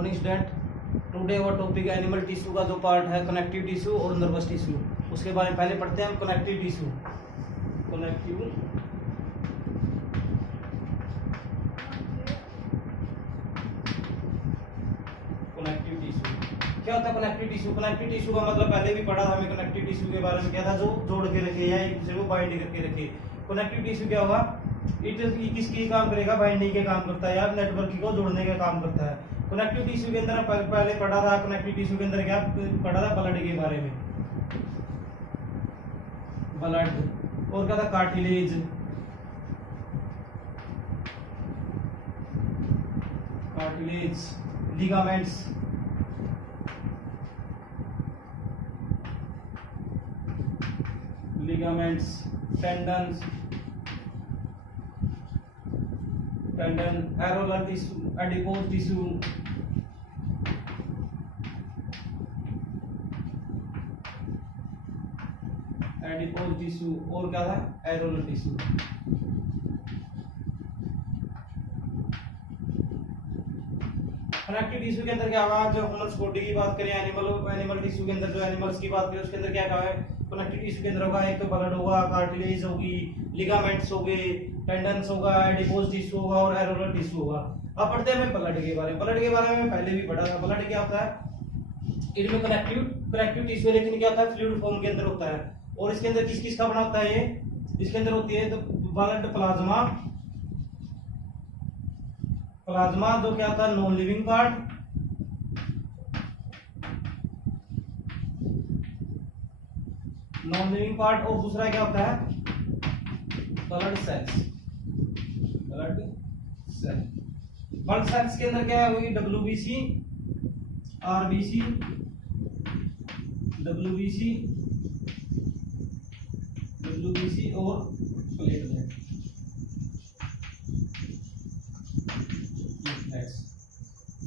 Morning student. Today और topic animal tissue का जो पार्ट है कनेक्टिव टिश्यू और नर्वस टिश्यू, उसके बारे में पहले पढ़ते हैं हम। कनेक्टिव टिश्यू, कनेक्टिव टिश्यू क्या होता है? कनेक्टिव टिश्यू, कनेक्टिव टिश्यू का मतलब पहले भी पढ़ा था हमें। कनेक्टिव टिश्यू के बारे में क्या था? जो जोड़ के रखे या एक दूसरे को बाइंड करके रखे। कनेक्टिव टिश्यू क्या होगा? इट किसकी काम करेगा? बाइंडिंग के काम करता है या नेटवर्क को जोड़ने का काम करता है। कनेक्टिव टिश्यू के अंदर पहले पढ़ा था, कनेक्टिव टिश्यू के अंदर क्या पढ़ा था? ब्लड के बारे में, ब्लड। और क्या था? Cartilage, ligaments, tendon, areolar tissue, adipose tissue, और क्या था? Areolar tissue. कनेक्टिव टिश्यू के अंदर क्या होगा? जो ह्यूमन बॉडी की बात करें, एनिमल टिश्यू के अंदर जो एनिमल्स की बात करें उसके अंदर क्या है? कनेक्टिव टिश्यू के अंदर होगा एक तो ब्लड होगा, कार्टिलेज होगी, लिगामेंट्स होंगे, टेंडन्स होगा, एडिपोज टिश्यू होगा और एरोलर टिश्यू होगा। अब पढ़ते हैं ब्लड के बारे में। ब्लड के बारे में पहले भी पढ़ा था। ब्लड क्या होता है? इनमें कनेक्टिव टिश्यू, लेकिन क्या होता है? फ्लूइड फॉर्म के अंदर होता है। और इसके अंदर किस का बना होता है? ये इसके अंदर होती है तो ब्लड प्लाज्मा, जो क्या होता है? नॉन लिविंग पार्ट, और दूसरा क्या होता है? Blood cells. ब्लड सेल्स के अंदर क्या होगी? डब्ल्यूबीसी, आरबीसी, और प्लेटलेट।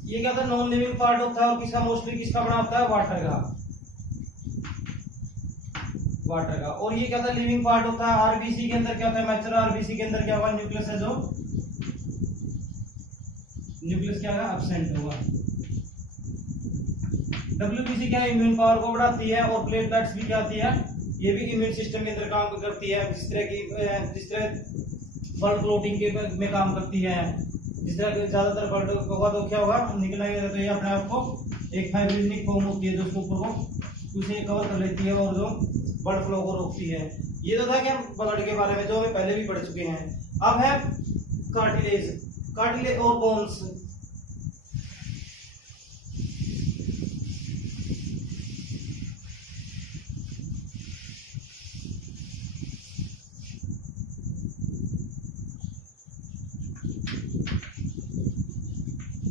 ये क्या था? नॉन लिविंग पार्ट होता है। और किसका मोस्टली किसका बना होता है? वाटर का। और ये क्या था? लिविंग पार्ट होता है। आरबीसी के अंदर क्या होता है? मैच्योर आरबीसी के अंदर क्या होगा? न्यूक्लियस है, जो न्यूक्लियस क्या होगा? एब्सेंट होगा। डब्ल्यूबीसी क्या है? इम्यून पावर को बढ़ाती है। और प्लेटलेट्स भी क्या आती है? ये भी इम्यून सिस्टम के अंदर काम करती है। जिस तरह ब्लड क्लॉटिंग के में काम करती है। जिस तरह ज्यादातर ब्लड होगा तो क्या होगा? निकलेगा तो ये अपने आप को एक फाइब्रिनिक फॉर्म होती है जो उसको ऊपर को उसे कवर कर लेती है और जो ब्लड फ्लो को रोकती है। ये तो था क्या ब्लड के बारे में, जो हमें पहले भी पढ़ चुके हैं। अब है कार्टिलेज और बोन्स।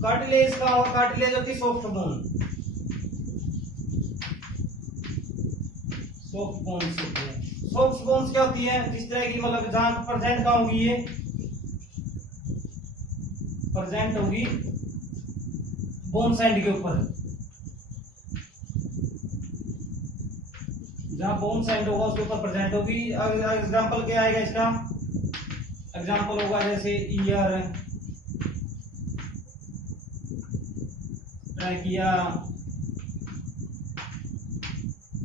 कार्टिलेज का और कार्टिलेज होती है सॉफ्ट बोन। सॉफ्ट बोन्स क्या होती है? जिस तरह की मतलब जहां प्रेजेंट कहां होगी? ये प्रेजेंट होगी बोन एंड के ऊपर। जहां बोन एंड होगा उसके ऊपर प्रेजेंट होगी। एग्जांपल क्या आएगा इसका? एग्जांपल होगा जैसे ईयर,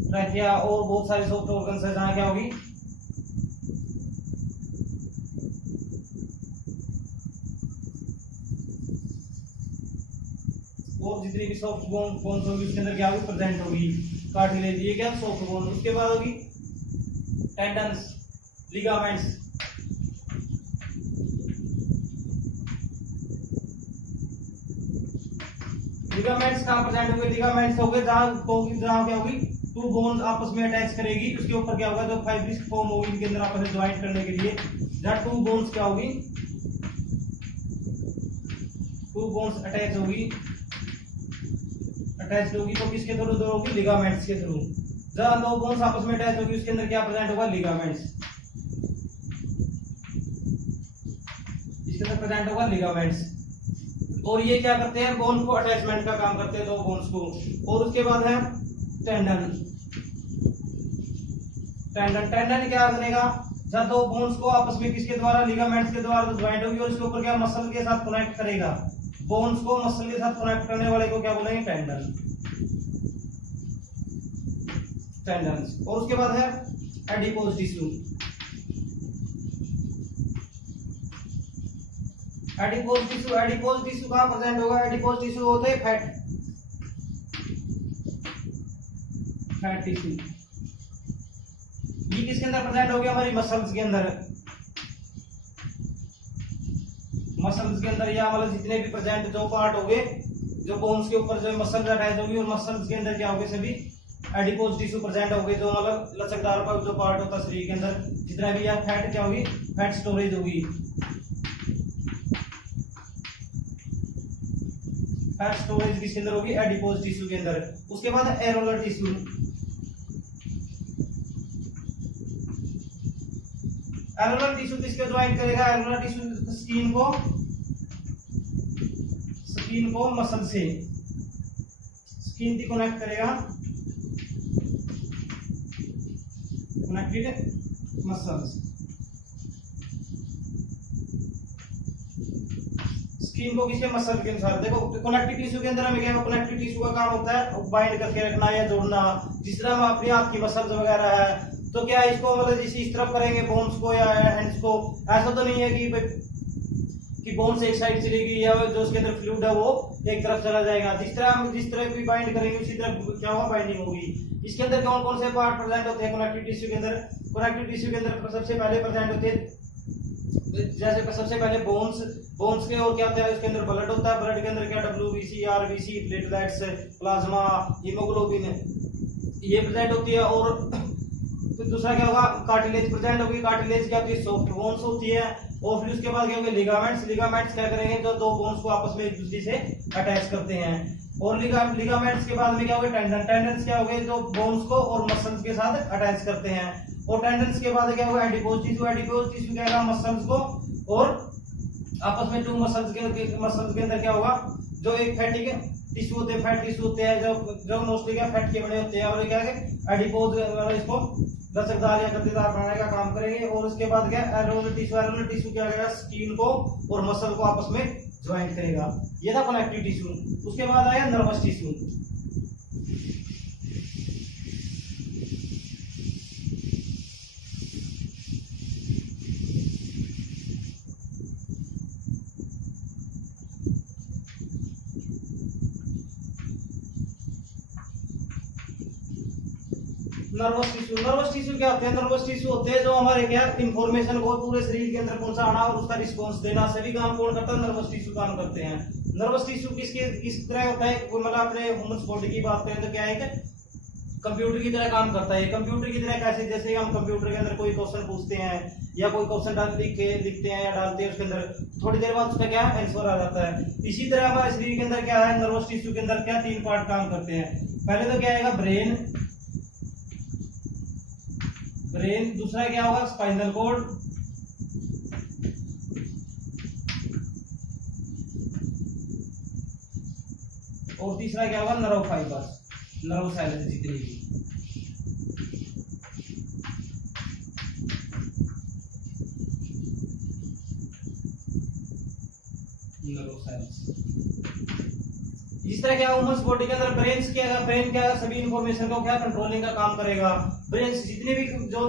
ट्रैकिया और बहुत सारे सॉफ्ट ऑर्गन्स है जहां क्या होगी? और जितनी भी सॉफ्ट बोन्स होगी उसके अंदर क्या होगी? प्रेजेंट होगी कार्टिलेज। ये क्या? Soft bone. उसके बाद होगी टेंडन्स, लिगामेंट्स। लिगामेंट्स कहां प्रेजेंट होंगे? लिगामेंट्स होंगे जहां क्या होगी? टू बोन्स आपस में अटैच करेगी। उसके ऊपर क्या होगा? जो फाइब्रिस फॉर्म होगी इनके अंदर आपस में ज्वाइंट करने के लिए। जहां टू बोन्स क्या होगी? अटैच होगी तो किसके थ्रू होगी? लिगामेंट्स के थ्रू। जहां दो बोन्स आपस में अटैच होगी उसके अंदर क्या प्रेजेंट होगा? लिगामेंट्स। इसके अंदर प्रेजेंट होगा लिगामेंट्स। और ये क्या करते हैं? बोन को अटैचमेंट का काम करते हैं, दो बोन्स को। और उसके बाद है टेंडन। क्या करेगा? जब दो बोन्स को आपस में किसके द्वारा? लिगामेंट्स के द्वारा ज्वाइंट होगी और इसके ऊपर क्या? मसल के साथ कनेक्ट करेगा। बोन्स को मसल के साथ कनेक्ट करने वाले को क्या बोलेंगे? Tendon, tendons. और उसके बाद है adipose tissue. Adipose tissue, adipose tissue कहाँ प्रेजेंट होगा? एडिपोज टिश्यू होते हैं फैट, फैट टिश्यू। ये किसके अंदर प्रेजेंट हो गया? हमारी मसल्स के अंदर, मसल्स के अंदर, या मतलब जितने भी प्रेजेंट जो पार्ट हो गए, जो बोन्स के ऊपर जो मसल्स अटैच होगी, और मसल्स के अंदर क्या हो गए? सभी एडिपोज टिश्यू प्रेजेंट हो गए, जो मतलब लचकदार का जो पार्ट होता है शरीर के अंदर, जितना भी, या फैट क्या होगी? फैट स्टोरेज होगी, फैट स्टोरेज किसके अंदर होगी? एडिपोज टिश्यू के अंदर। उसके बाद एरोलर टिश्यू। एरोलर टिश्यू किसके ज्वाइन करेगा? एरोलर टिश्यू स्किन को मसल से, स्किन की कनेक्ट करेगा, कनेक्टेड मसल्स। स्किन को किसके? मसल के अनुसार। देखो कनेक्टिव टिश्यू के अंदर हमें क्या, कनेक्टिव टिश्यू का काम होता है बाइंड करके रखना या जोड़ना। जिस तरह हम अपनी हाथ की मसल्स वगैरह है, तो क्या इसको मतलब इस तरफ करेंगे बोन्स को या हैंड्स को, ऐसा तो नहीं है कि बोन्स एक साइड चलेगी या जो उसके अंदर फ्लूइड है वो एक तरफ चला जाएगा। जिस तरह भी बाइंड करेंगे उसी तरह क्या होगा? बाइंडिंग होगी। इसके अंदर कौन कौन से पार्ट प्रेजेंट होते हैं कनेक्टिव टिश्यू के अंदर? कनेक्टिव टिश्यू के अंदर सबसे पहले प्रेजेंट होते हैं, जैसे सबसे पहले बोन्स के, और क्या होता है उसके अंदर? ब्लड होता है। ब्लड के अंदर क्या? WBC, RBC, platelets, plasma, haemoglobin, ये प्रेजेंट होती है। और फिर दूसरा क्या होगा? कार्टिलेज प्रेजेंट होगी। कार्टिलेज क्या होती है? सॉफ्ट बोन्स होती है। और फिर उसके बाद क्या होंगे? लिगामेंट्स। लिगामेंट्स क्या करेंगे? जो दो बोन्स को आपस में एक दूसरे से अटैच करते हैं। और लिगामेंट्स के बाद में क्या होगा? टेंडन। टेंडन्स क्या हो गए? जो बोन्स को और मसल्स के साथ अटैच करते हैं। और टेंडन्स के बाद क्या होगा? Adipose tissue. एडिपोज टिश्यू क्या होगा? मसल्स को और आपस में टू मसल्स के अंदर क्या होगा? जो एक फैटी टिश्यू होते हैं, फैट टिश्यू होते हैं, जो मोस्टली क्या फैट के बने होते हैं, और क्या है एडिपोज इसको लचकदार या गद्देदार बनाने का काम करेंगे। और उसके बाद क्या? Areolar tissue. एरोलर टिश्यू क्या करेगा? स्किन को और मसल को आपस में ज्वाइन करेगा। ये था कनेक्टिव टिश्यू। उसके बाद आया nervous tissue. Nervous tissue. Nervous tissue क्या होते हैं? नर्वस टिश्यू होते हैं जो हमारे क्या इंफॉर्मेशन को पूरे शरीर के अंदर पहुंचाना और उसका रिस्पांस देना, सभी काम कौन करता है? नर्वस टिश्यू काम करते हैं। नर्वस टिश्यू किस तरह होता है? मतलब अपने ह्यूमन बॉडी की बात करें तो क्या है कि कंप्यूटर की तरह काम करता है। कंप्यूटर की तरह कैसे? जैसे हम कंप्यूटर के अंदर कोई क्वेश्चन पूछते हैं या कोई क्वेश्चन लिखते हैं या डालते हैं, उसके अंदर थोड़ी देर बाद उसका क्या आंसर आ जाता है। इसी तरह हमारे शरीर के अंदर क्या है? नर्वस टिश्यू के अंदर क्या 3 पार्ट काम करते हैं। पहले तो क्या आएगा? ब्रेन। दूसरा क्या होगा? Spinal cord. और तीसरा क्या होगा? नर्व फाइबर्स, नर्व सेल्स जितनी भी। Nerve cells. इस तरह क्या ह्यूमन बॉडी के अंदर ब्रेन क्या सभी इंफॉर्मेशन को क्या कंट्रोलिंग का काम करेगा। ब्रेन जितने भी जो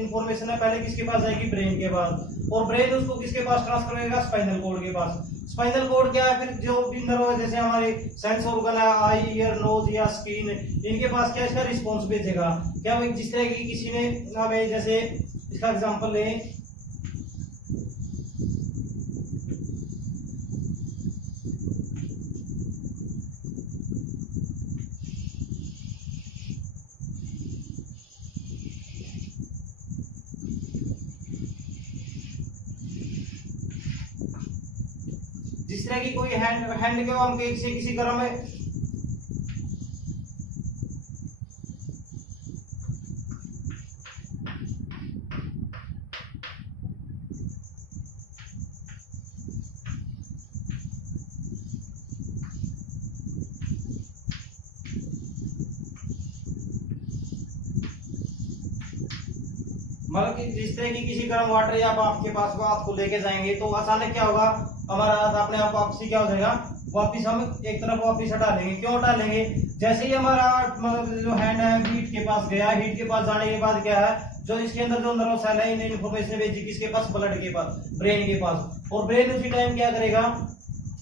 इंफॉर्मेशन है पहले किसके पास जाएगी? ब्रेन के पास। और ब्रेन उसको किसके पास ट्रांसफर करेगा? स्पाइनल कॉर्ड के पास। स्पाइनल कॉर्ड क्या है? फिर जो भी नर्व है, जैसे हमारे सेंस ऑर्गन है, आई, ईयर, नोज या स्किन, इनके पास क्या इसका रिस्पॉन्स भेजेगा। क्या जिस तरह की किसी ने हमें, जैसे इसका एग्जाम्पल लें, जिस तरह की कोई हैंड के हम किसी गर्म में मतलब कि जिस तरह की किसी गर्म वाटर या आप आपके पास बात को लेके जाएंगे तो अचानक क्या होगा? हमारा अपने आप वापसी क्या हो जाएगा, वापिस हम एक तरफ वापिस हटा लेंगे। क्यों हटा लेंगे, जैसे ही हमारा मतलब जो हैंड है हीट के पास गया, हीट के पास जाने के बाद क्या है, जो इसके अंदर जो नर्व सेल है इन्हें इन्फॉर्मेशन भेजी किसके पास, ब्लड के पास, ब्रेन के पास, और ब्रेन उसी टाइम क्या करेगा,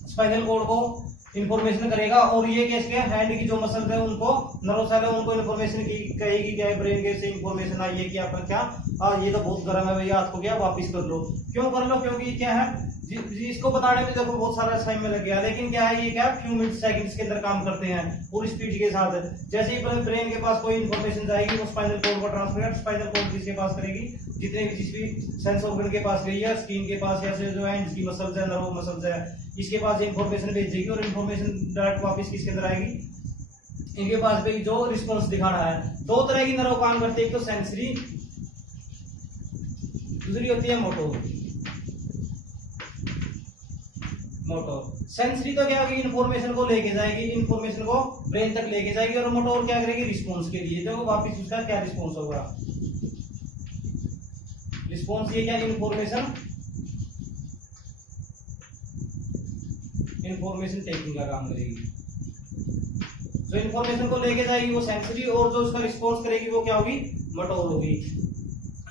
स्पाइनल कॉर्ड को इन्फॉर्मेशन करेगा, और ये किसके हैंड की जो मसल है उनको, नर्व सेल है उनको इन्फॉर्मेशन की कहेगी क्या, ब्रेन के से इन्फॉर्मेशन आई है कि आपका क्या, ये तो बहुत गर्म है भैया, हाथ को क्या वापिस कर लो। क्यों कर लो, क्योंकि क्या है इसको बताने में देखो बहुत सारा टाइम में लग गया, लेकिन क्या है ये क्या फ्यू मिनट सेकंड्स के अंदर काम करते हैं पूरी स्पीड के साथ। जैसे ही ब्रेन के पास कोई इन्फॉर्मेशन जाएगी वो स्पाइनल कॉर्ड को ट्रांसफर, स्पाइनल कॉर्ड किसके पास करेगी, जितने भी जिस भी सेंस ऑर्गन के पास गई है, स्किन के पास या जो है इसकी मसल्स है, नर्व मसल्स है, इसके पास इन्फॉर्मेशन भेजेगी, और इन्फॉर्मेशन डायरेक्ट वापस किसके अंदर आएगी, इनके पास भी जो रिस्पॉन्स दिखाना है। दो तरह की नर्व काम करती है, एक तो सेंसरी, दूसरी होती है मोटोर। मोटोर सेंसरी तो क्या होगी, इन्फॉर्मेशन को लेके जाएगी, इन्फॉर्मेशन को ब्रेन तक लेके जाएगी, और मोटोर क्या करेगी, रिस्पॉन्स के लिए, देखो वापस उसका क्या रिस्पॉन्स होगा, रिस्पॉन्स ये क्या, इन्फॉर्मेशन टेकिंग का काम करेगी। जो इन्फॉर्मेशन को लेके जाएगी वो सेंसरी, और जो उसका रिस्पॉन्स करेगी वो क्या होगी, मोटोर होगी।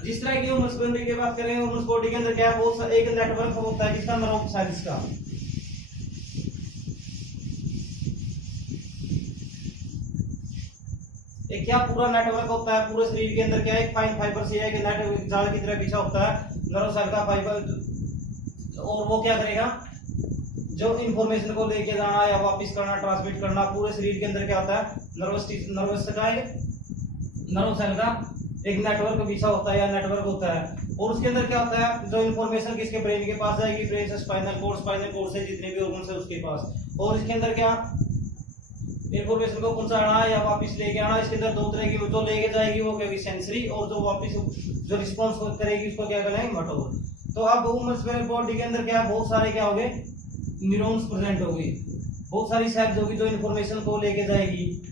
जिस तरह की ह्यूमन बॉडी की बात करें, ह्यूमन बॉडी के अंदर क्या है, बहुत एक नेटवर्क होता है जिसका नर्व सेल्स का, एक क्या पूरा नेटवर्क होता है पूरे शरीर के अंदर, क्या एक फाइन फाइबर से एक नेट जाल की तरह बिछा होता है नर्व सेल का फाइबर, और वो क्या करेगा, जो इन्फॉर्मेशन को लेके जाना या वापस करना, ट्रांसमिट करना, पूरे शरीर के अंदर क्या होता है, नर्वस का नर्व सेल का एक नेटवर्क बिछा होता है या नेटवर्क होता है, और उसके अंदर क्या होता है, जो इन्फॉर्मेशन किसके, ब्रेन के पास जाएगी, ब्रेन से स्पाइनल कोर्ड, स्पाइनल कोर्ड से जितने भी ऑर्गन्स है उसके पास, और इसके अंदर क्या इन्फॉर्मेशन को पहुंचाना या वापस लेके आना, इसके अंदर दो तरह की, जो लेके जाएगी वो क्या होगी, सेंसरी, और जो वापस जो रिस्पॉन्स करेगी उसको क्या करेंगे, मोटोर। तो अब ह्यूमन बॉडी के अंदर क्या बहुत सारे क्या होंगे, न्यूरॉन्स प्रेजेंट होगी, बहुत सारी सेल्स होगी जो इन्फॉर्मेशन को लेके जाएगी।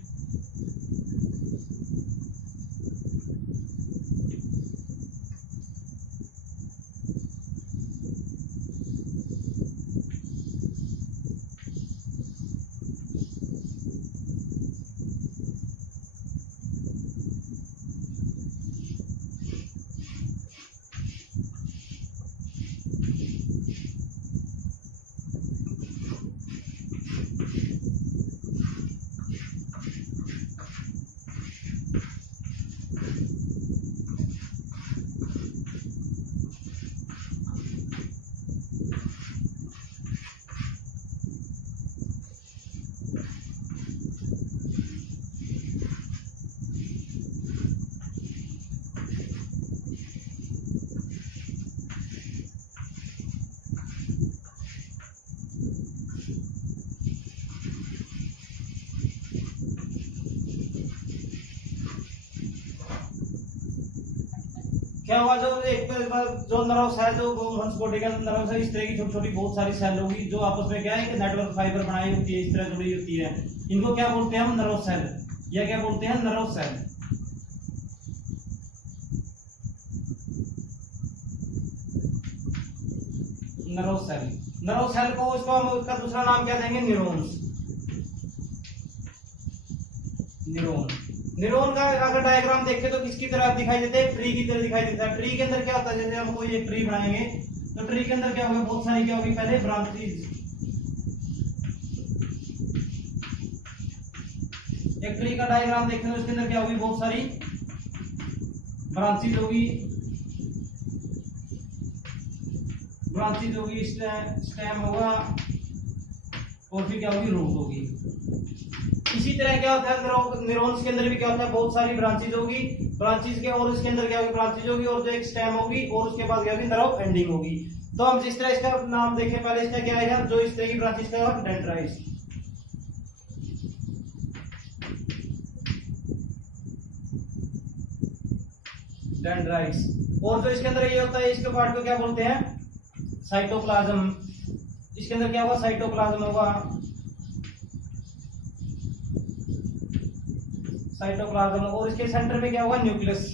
क्या हुआ, जो एक जो नर्व सेल, जो बॉडी का नर्व सेल, इस तरह की छोटी छोटी बहुत सारी सेल होगी जो आपस में क्या है, एक नेटवर्क फाइबर बनाई होती है, इस तरह जुड़ी होती है, इनको क्या बोलते हैं हम, नर्व सेल, या क्या बोलते हैं, nerve cell. Nerve cell, nerve cell को इसको हम उसका दूसरा नाम क्या देंगे, न्यूरॉन्स। न्यूरॉन, न्यूरॉन का अगर डायग्राम देखें तो किसकी तरह दिखाई देते हैं, ट्री की तरह दिखाई देता है। ट्री के अंदर क्या होता है, जैसे हम कोई एक ट्री बनाएंगे तो ट्री के अंदर क्या होगा, बहुत सारी क्या होगी, पहले ब्रांचेस, एक ट्री का डायग्राम देखें तो उसके अंदर क्या होगी, बहुत सारी ब्रांचेस होगी, ब्रांचेस होगी, स्टेम होगा, और फिर क्या होगी, रूट होगी। इसी तरह क्या होता है, न्यूरॉन्स के अंदर भी क्या होता है, बहुत सारी ब्रांचेज होगी, ब्रांचेज के, और इसके अंदर क्या होगी, ब्रांचेज होगी, और जो एक स्टेम होगी, और उसके बाद क्या होगी, नर्व एंडिंग होगी। तो हम जिस तरह इसका नाम देखें, पहले इसका क्या आएगा, जो इस तरह की ब्रांचेज का, डेंड्राइट्स, डेंड्राइट्स, और जो इसके अंदर ये होता है, इसके पार्ट को क्या बोलते हैं, साइटोप्लाज्म। इसके अंदर क्या होगा, साइटोप्लाज्म होगा, साइटोप्लाज्म, और इसके सेंटर में क्या होगा, न्यूक्लियस,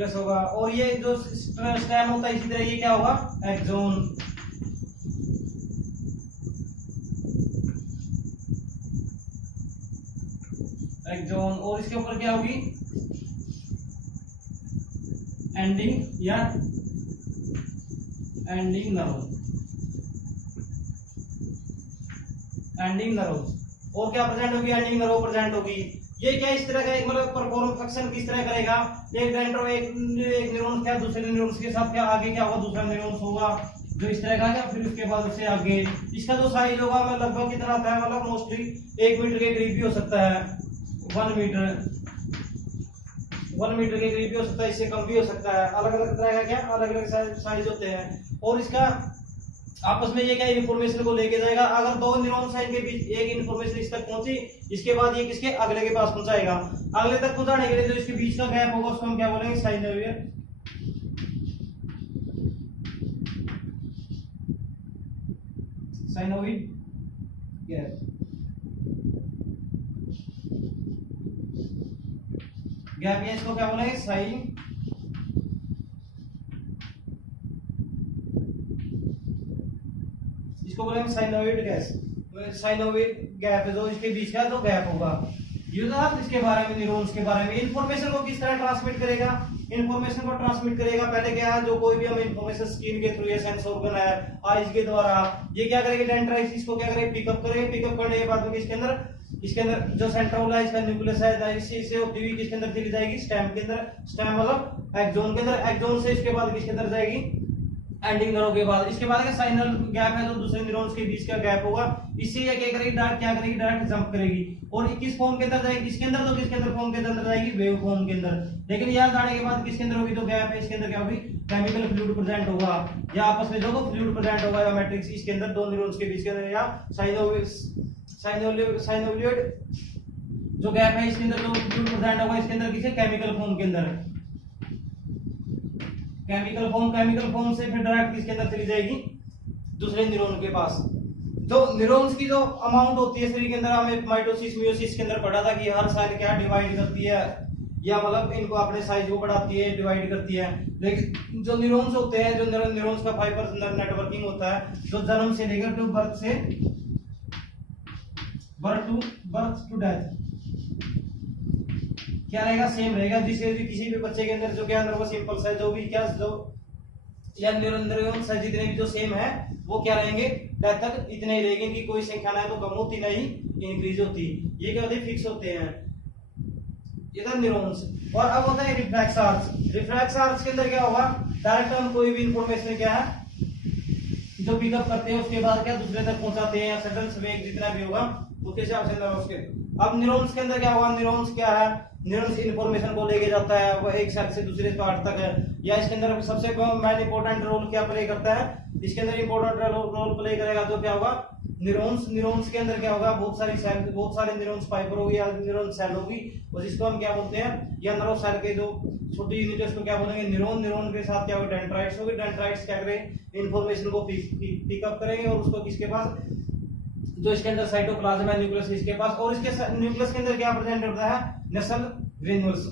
न्यूक्लियस होगा। और ये जो स्टेम होता है इसी तरह ये क्या होगा, एक्सोन। एक्सोन और इसके ऊपर क्या होगी, एंडिंग या एंडिंग नर्व, एंडिंग नर्व। और क्या प्रेजेंट होगी, एंडिंग नर्व प्रेजेंट होगी। ये क्या इस तरह का एक मतलब परफॉर्म फंक्शन किस तरह करेगा, एक डेंड्रो एक न्यूरॉन क्या दूसरे न्यूरॉन्स के साथ क्या आगे क्या होगा, दूसरा न्यूरॉन्स होगा जो इस तरह का क्या, फिर उसके बाद उससे आगे इसका जो साइज होगा मतलब लगभग कितना आता है, मतलब मोस्टली 1 मीटर के करीब भी हो सकता है, 1 मीटर के करीब भी हो सकता है, इससे कम भी हो सकता है। अलग अलग तरह का क्या, अलग अलग साइज होते हैं। और इसका आपस में ये क्या इन्फॉर्मेशन को लेके जाएगा। अगर दो न्यूरॉन्स हैं इनके बीच एक इन्फॉर्मेशन इस तक पहुंची, इसके बाद ये किसके अगले के पास पहुंचाएगा। अगले तक पहुंचाने के लिए जो इसके बीच का गैप होगा उसको हम क्या बोलेंगे, साइनोवियर। साइनोवियर गैप, गैप या इसको क्या बोलेंगे, साइन। इसको बोलेंगे साइनोविड गैस, साइनोविड गैप है जो इसके बीच का जो गैप होगा। ये तो आप इसके बारे में, न्यूरॉन्स के बारे में इंफॉर्मेशन को किस तरह ट्रांसमिट करेगा, इंफॉर्मेशन को ट्रांसमिट करेगा। पहले क्या है, जो कोई भी हम इंफॉर्मेशन स्किन के थ्रू या सेंस ऑर्गन है आईज के द्वारा, ये क्या करेगी, डेंड्राइट्स इसको क्या करेगी, पिकअप करेगी। पिकअप करने के बाद में इसके अंदर जो सेंट्रोल है, इसका न्यूक्लियस है, इससे होती हुई किसके अंदर चली जाएगी, स्टेम के अंदर। स्टेम मतलब एक्सोन के अंदर, एक्सोन से इसके बाद किसके अंदर जाएगी, एंडिंग नर्व के बाद। इसके बाद साइनल गैप है जो दूसरे न्यूरॉन्स के बीच का गैप होगा, इससे ये क्या करेगी, डायरेक्ट जंप करेगी। और किस फॉर्म के अंदर जाएगी, किसके अंदर, तो किसके अंदर, फॉर्म के अंदर जाएगी, वेव फॉर्म के अंदर। लेकिन यहाँ जाने के बाद किसके अंदर होगी, तो गैप है इसके अंदर क्या होगी, केमिकल फ्लूइड प्रेजेंट होगा, या आपस में जो फ्लूइड प्रेजेंट होगा, या मैट्रिक्स इसके अंदर दो न्यूरॉन्स के बीच के अंदर, या साइनोवियर जो गैप है इसके अंदर जो फ्लूइड प्रेजेंट होगा, इसके अंदर किसी केमिकल फॉर्म के अंदर, केमिकल फॉर्म से फिर डायरेक्ट किसके अंदर चली जाएगी, दूसरे न्यूरॉन के पास। तो न्यूरॉन्स की जो अमाउंट होती है शरीर के अंदर, हमें माइटोसिस मियोसिस के अंदर पढ़ा था कि हर सेल क्या डिवाइड करती है, या मतलब इनको अपने साइज को बढ़ाती है, डिवाइड करती है। लेकिन जो न्यूरॉन्स होते हैं, जो न्यूरॉन्स का फाइबर नेटवर्किंग होता है, जो जन्म से लेकर टू बर्थ टू डेथ क्या रहेगा, सेम रहेगा। जिसे भी किसी भी बच्चे के अंदर जो क्या नर्वस इंपल्स है, जो भी क्या जो या न्यूरॉन्स है, जितने भी जो सेम है वो क्या रहेंगे, डेथ तक इतने ही रहेंगे। इनकी कोई संख्या ना है तो कम होती नहीं इंक्रीज होती। ये क्या होते हैं, फिक्स होते हैं इधर न्यूरॉन्स। और अब होता है रिफ्लेक्स आर्च। रिफ्लेक्स आर्च के अंदर क्या होगा, डायरेक्ट हम कोई भी इंफॉर्मेशन क्या है जो पिकअप करते हैं उसके बाद क्या दूसरे तक पहुंचाते हैं, या सडन वेग जितना भी होगा उसके हिसाब से नर्व्स के। अब न्यूरॉन्स के अंदर क्या होगा, न्यूरॉन्स क्या है, न्यूरॉन्स इन्फॉर्मेशन को लेके जाता है वो एक सेल से दूसरे पार्ट तक है। या इसके अंदर सबसे मेन इंपॉर्टेंट रोल क्या प्ले करता है, इसके अंदर इंपॉर्टेंट रोल प्ले करेगा तो क्या होगा, न्यूरॉन्स के अंदर क्या होगा, बहुत सारे न्यूरॉन्स फाइबर होगी या न्यूरॉन सेल होगी, और जिसको हम क्या बोलते हैं, या नर्व सेल के जो छोटी यूनिट है उसको क्या बोलेंगे, न्यूरॉन के साथ क्या होगा, डेंड्राइट्स होगी। डेंड्राइट्स क्या करेंगे, इंफॉर्मेशन को पिकअप करेंगे और उसको किसके पास, जो इसके अंदर साइटोप्लाज्म है, न्यूक्लियस इसके पास। और इसके न्यूक्लियस के अंदर क्या प्रेजेंट होता है, नेसल ग्रेन्यूल्स।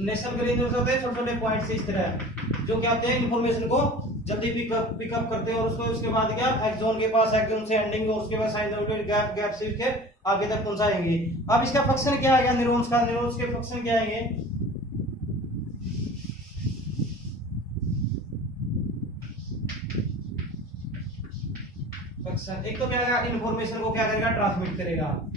नेशनल ग्रेन्यूल्स होते हैं छोटे छोटे पॉइंट से इस तरह, जो क्या होते हैं, इंफॉर्मेशन को जल्दी पिकअप करते हैं। और उसको उसके बाद क्या, एक्सोन के पास, एक्सोन से एंडिंग, और उसके बाद साइनोवियर गैप से इसके आगे तक पहुंचाएंगे। अब इसका फंक्शन क्या आएगा न्यूरॉन्स का, न्यूरॉन्स के फंक्शन क्या आएंगे, फंक्शन एक तो क्या आएगा, इंफॉर्मेशन को क्या करेगा, ट्रांसमिट करेगा।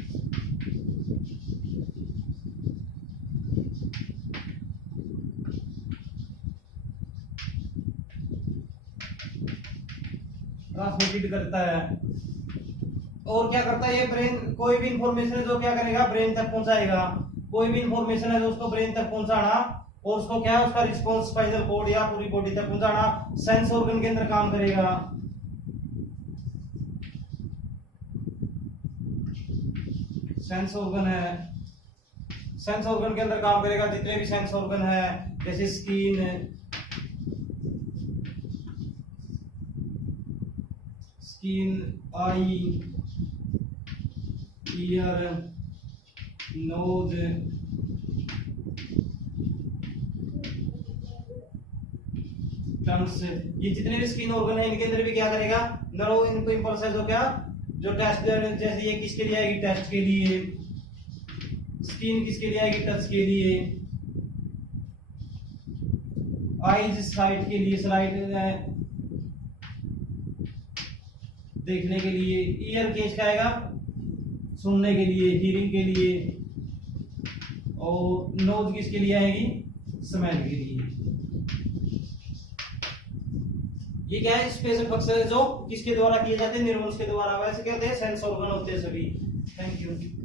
ट्रांसमिटेड करता है। और क्या करता है ये, ब्रेन कोई भी इंफॉर्मेशन है जो क्या करेगा, ब्रेन तक पहुंचाएगा। कोई भी इंफॉर्मेशन है जो उसको ब्रेन तक पहुंचाना, और उसको क्या है, उसका रिस्पॉन्स स्पाइनल कॉर्ड या पूरी बॉडी तक पहुंचाना सेंस ऑर्गन के अंदर काम करेगा। सेंस ऑर्गन है, सेंस ऑर्गन के अंदर काम करेगा। जितने भी सेंस ऑर्गन है, जैसे स्किन स्किन, आई, ईयर, नोज, टंग्स, ये जितने भी स्किन ऑर्गन है इनके अंदर भी क्या करेगा, नर्व इनको इंपल्स है जो क्या, जो टेस्ट, जैसे ये किसके लिए आएगी, टेस्ट के लिए, स्किन किसके लिए आएगी, टच के लिए, आईज साइट के लिए, स्लाइट देखने के लिए, ईयर केस का आएगा सुनने के लिए, हियरिंग के लिए, और नोज किसके लिए आएगी, स्मेल के लिए। ये क्या है, स्पेशल फंक्शन है जो किसके द्वारा किए जाते हैं, न्यूरॉन्स के द्वारा। वैसे कहते हैं सेंस ऑर्गन होते हैं सभी। Thank you.